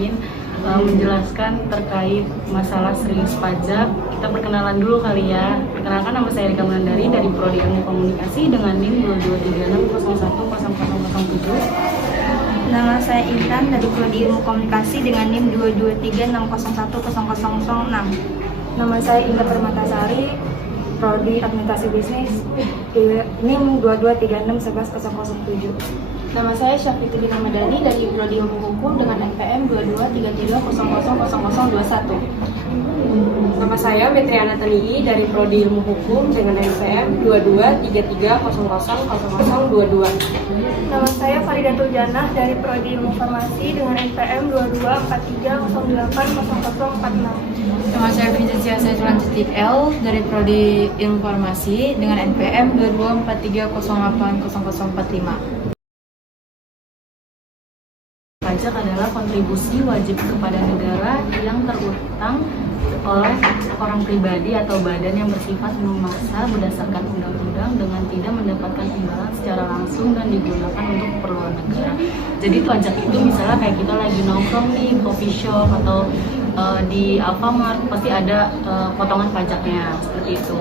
ingin menjelaskan terkait masalah serius pajak. Kita perkenalan dulu kali ya. Perkenalkan, nama saya Rika Mandari dari Prodi Ilmu Komunikasi dengan NIM 22360107. Nama saya Intan dari Prodi Ilmu Komunikasi dengan NIM 223601006. Nama saya Indah Permatasari, Prodi Administrasi Bisnis, NIM 223611007. Nama saya Syafitri Ramadhani dari Prodi Ilmu Hukum dengan NPM 2233000021. Nama saya Metriana Tanii dari Prodi Ilmu Hukum dengan NPM 2233000022. Nama saya Faridatul Janah dari Prodi Ilmu Farmasi dengan NPM 2243080046. Nama saya Vincentia Selanjutnya L dari Prodi Ilmu Farmasi dengan NPM 2243080045. Pajak adalah kontribusi wajib kepada negara yang terutang oleh orang pribadi atau badan yang bersifat memaksa berdasarkan undang-undang dengan tidak mendapatkan imbalan secara langsung dan digunakan untuk keperluan negara. Jadi pajak itu misalnya kayak kita lagi nongkrong nih, coffee shop atau di Alfamart, pasti ada potongan pajaknya, seperti itu.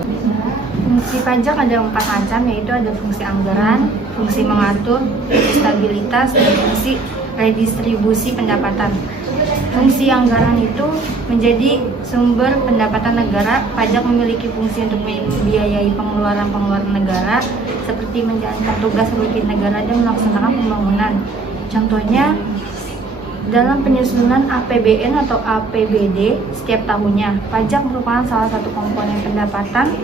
Fungsi pajak ada 4 macam, yaitu ada fungsi anggaran, fungsi mengatur, fungsi stabilitas, dan fungsi redistribusi pendapatan. Fungsi anggaran itu menjadi sumber pendapatan negara. Pajak memiliki fungsi untuk membiayai pengeluaran-pengeluaran negara seperti menjalankan tugas rutin negara dan melaksanakan pembangunan. Contohnya, dalam penyusunan APBN atau APBD setiap tahunnya, pajak merupakan salah satu komponen pendapatan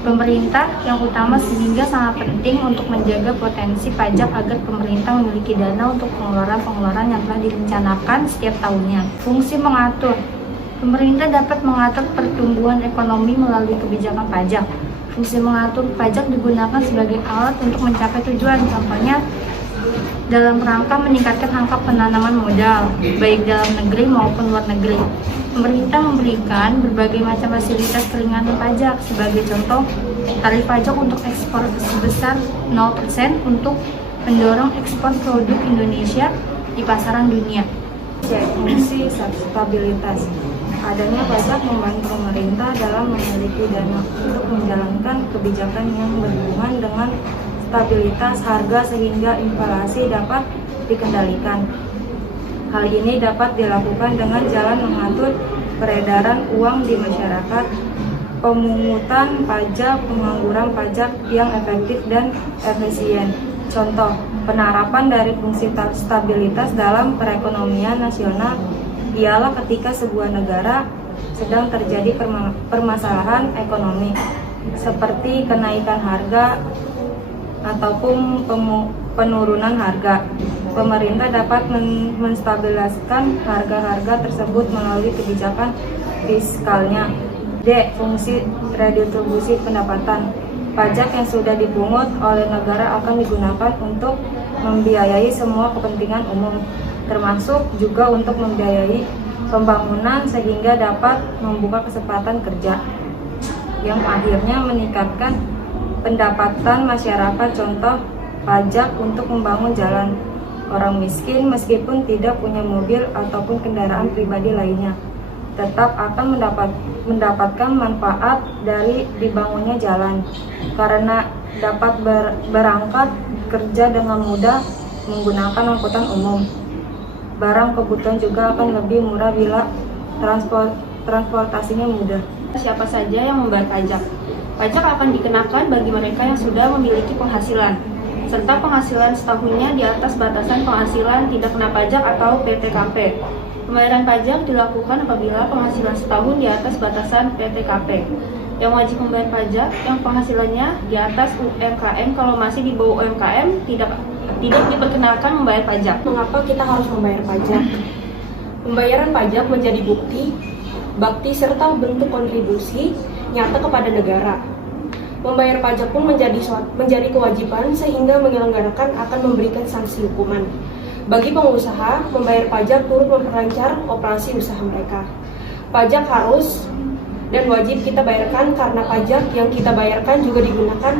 pemerintah yang utama sehingga sangat penting untuk menjaga potensi pajak agar pemerintah memiliki dana untuk pengeluaran-pengeluaran yang telah direncanakan setiap tahunnya. Fungsi mengatur. Pemerintah dapat mengatur pertumbuhan ekonomi melalui kebijakan pajak. Fungsi mengatur pajak digunakan sebagai alat untuk mencapai tujuan. Contohnya, dalam rangka meningkatkan angka penanaman modal, baik dalam negeri maupun luar negeri. Pemerintah memberikan berbagai macam fasilitas keringanan pajak. Sebagai contoh, tarif pajak untuk ekspor sebesar 0% untuk mendorong ekspor produk Indonesia di pasaran dunia. Fungsi stabilitas. Adanya pajak membantu pemerintah dalam memiliki dana untuk menjalankan kebijakan yang berhubungan dengan stabilitas harga sehingga inflasi dapat dikendalikan. Hal ini dapat dilakukan dengan jalan mengatur peredaran uang di masyarakat, pemungutan pajak, pengangguran pajak yang efektif dan efisien. Contoh, penerapan dari fungsi stabilitas dalam perekonomian nasional ialah ketika sebuah negara sedang terjadi permasalahan ekonomi, seperti kenaikan harga ataupun penurunan harga. Pemerintah dapat menstabilkan harga-harga tersebut melalui kebijakan fiskalnya. D. Fungsi redistribusi pendapatan. Pajak yang sudah dipungut oleh negara akan digunakan untuk membiayai semua kepentingan umum, termasuk juga untuk membiayai pembangunan sehingga dapat membuka kesempatan kerja, yang akhirnya meningkatkan pendapatan masyarakat. Contoh, pajak untuk membangun jalan. Orang miskin meskipun tidak punya mobil ataupun kendaraan pribadi lainnya, tetap akan mendapatkan manfaat dari dibangunnya jalan, karena dapat berangkat kerja dengan mudah menggunakan angkutan umum. Barang kebutuhan juga akan lebih murah bila transportasinya mudah. Siapa saja yang membayar pajak? Pajak akan dikenakan bagi mereka yang sudah memiliki penghasilan, serta penghasilan setahunnya di atas batasan penghasilan tidak kena pajak atau PTKP. Pembayaran pajak dilakukan apabila penghasilan setahun di atas batasan PTKP. Yang wajib membayar pajak yang penghasilannya di atas UMKM, kalau masih di bawah UMKM tidak diperkenalkan membayar pajak. Mengapa kita harus membayar pajak? Pembayaran pajak menjadi bakti serta bentuk kontribusi nyata kepada negara. Membayar pajak pun menjadi kewajiban sehingga menyelenggarakan akan memberikan sanksi hukuman. Bagi pengusaha, membayar pajak turut memperlancar operasi usaha mereka. Pajak harus dan wajib kita bayarkan karena pajak yang kita bayarkan juga digunakan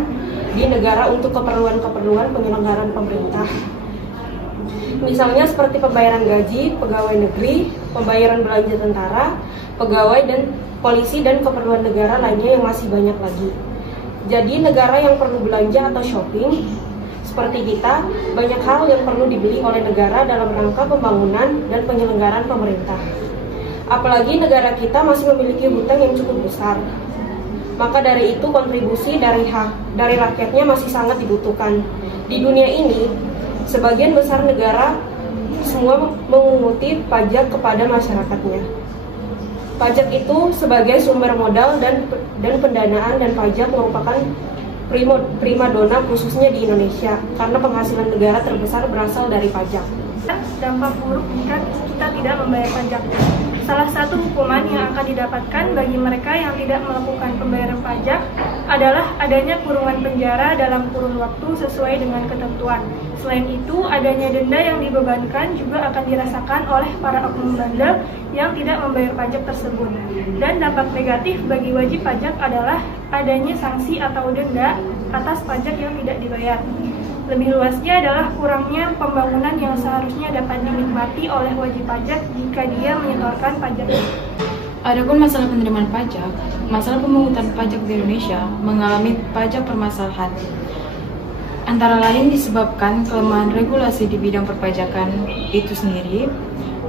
di negara untuk keperluan-keperluan penyelenggaraan pemerintah. Misalnya seperti pembayaran gaji, pegawai negeri, pembayaran belanja tentara, pegawai dan polisi dan keperluan negara lainnya yang masih banyak lagi. Jadi negara yang perlu belanja atau shopping, seperti kita, banyak hal yang perlu dibeli oleh negara dalam rangka pembangunan dan penyelenggaraan pemerintah. Apalagi negara kita masih memiliki hutang yang cukup besar. Maka dari itu kontribusi dari rakyatnya masih sangat dibutuhkan. Di dunia ini, sebagian besar negara semua mengunguti pajak kepada masyarakatnya. Pajak itu sebagai sumber modal dan pendanaan, dan pajak merupakan primadona khususnya di Indonesia karena penghasilan negara terbesar berasal dari pajak. Dampak buruk jika kita tidak membayar pajak. Salah satu hukuman yang akan didapatkan bagi mereka yang tidak melakukan pembayaran pajak adalah adanya kurungan penjara dalam kurun waktu sesuai dengan ketentuan. Selain itu, adanya denda yang dibebankan juga akan dirasakan oleh para oknum bandel yang tidak membayar pajak tersebut. Dan dampak negatif bagi wajib pajak adalah adanya sanksi atau denda atas pajak yang tidak dibayar. Lebih luasnya adalah kurangnya pembangunan yang seharusnya dapat dinikmati oleh wajib pajak jika dia menyetorkan pajak. Adapun masalah penerimaan pajak, masalah pemungutan pajak di Indonesia mengalami pajak permasalahan. Antara lain disebabkan kelemahan regulasi di bidang perpajakan itu sendiri,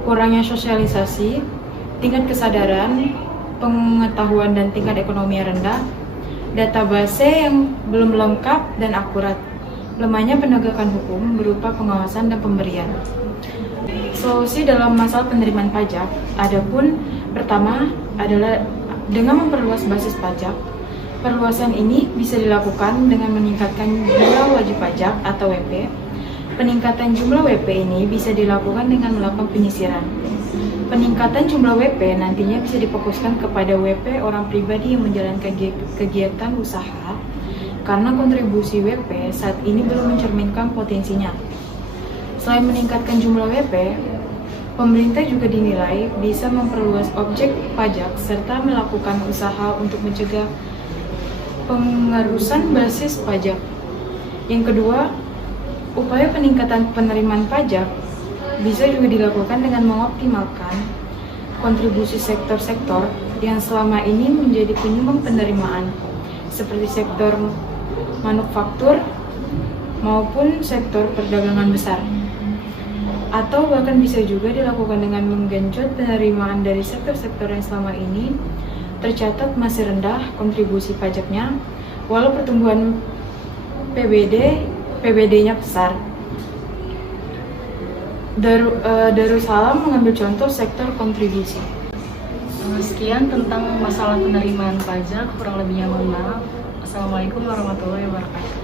kurangnya sosialisasi, tingkat kesadaran, pengetahuan dan tingkat ekonomi yang rendah, database yang belum lengkap dan akurat, lemahnya penegakan hukum berupa pengawasan dan pemberian. Solusi dalam masalah penerimaan pajak, adapun pertama adalah dengan memperluas basis pajak. Perluasan ini bisa dilakukan dengan meningkatkan jumlah wajib pajak atau WP. Peningkatan jumlah WP ini bisa dilakukan dengan melakukan penyisiran. Peningkatan jumlah WP nantinya bisa difokuskan kepada WP orang pribadi yang menjalankan kegiatan usaha, karena kontribusi WP saat ini belum mencerminkan potensinya. Selain meningkatkan jumlah WP, pemerintah juga dinilai bisa memperluas objek pajak serta melakukan usaha untuk mencegah pengerusan basis pajak. Yang kedua, upaya peningkatan penerimaan pajak bisa juga dilakukan dengan mengoptimalkan kontribusi sektor-sektor yang selama ini menjadi penyumbang penerimaan, seperti sektor manufaktur maupun sektor perdagangan besar. Atau bahkan bisa juga dilakukan dengan menggenjot penerimaan dari sektor-sektor yang selama ini tercatat masih rendah kontribusi pajaknya, walau pertumbuhan PBD-nya besar. Darussalam mengambil contoh sektor kontribusi. Sekian tentang masalah penerimaan pajak, kurang lebihnya mohon maaf. Assalamualaikum warahmatullahi wabarakatuh.